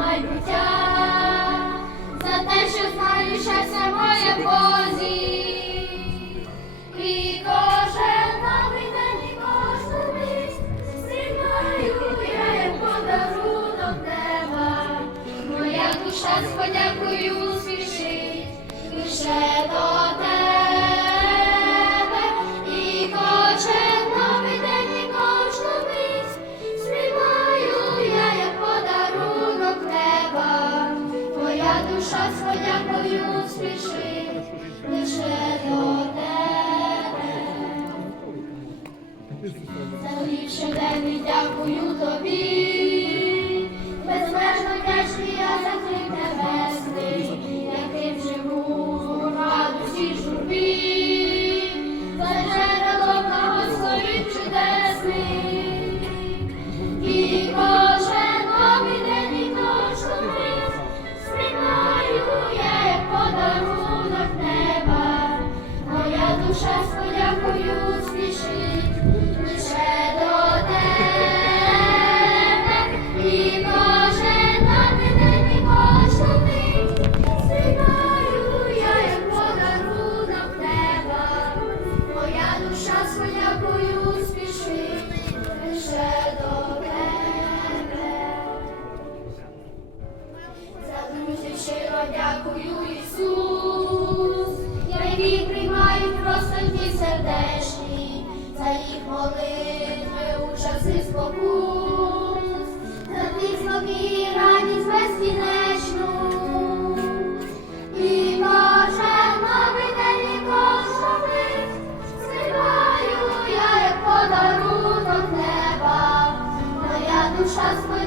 Manu Chao. Душа з подякою спішить лише до дякую, Ісус, які приймають простоті сердечні, за їх молитви у часи спокус, за тих спокій радість безкінечну. І кожен новий день, і я, як неба, моя душа спокійна.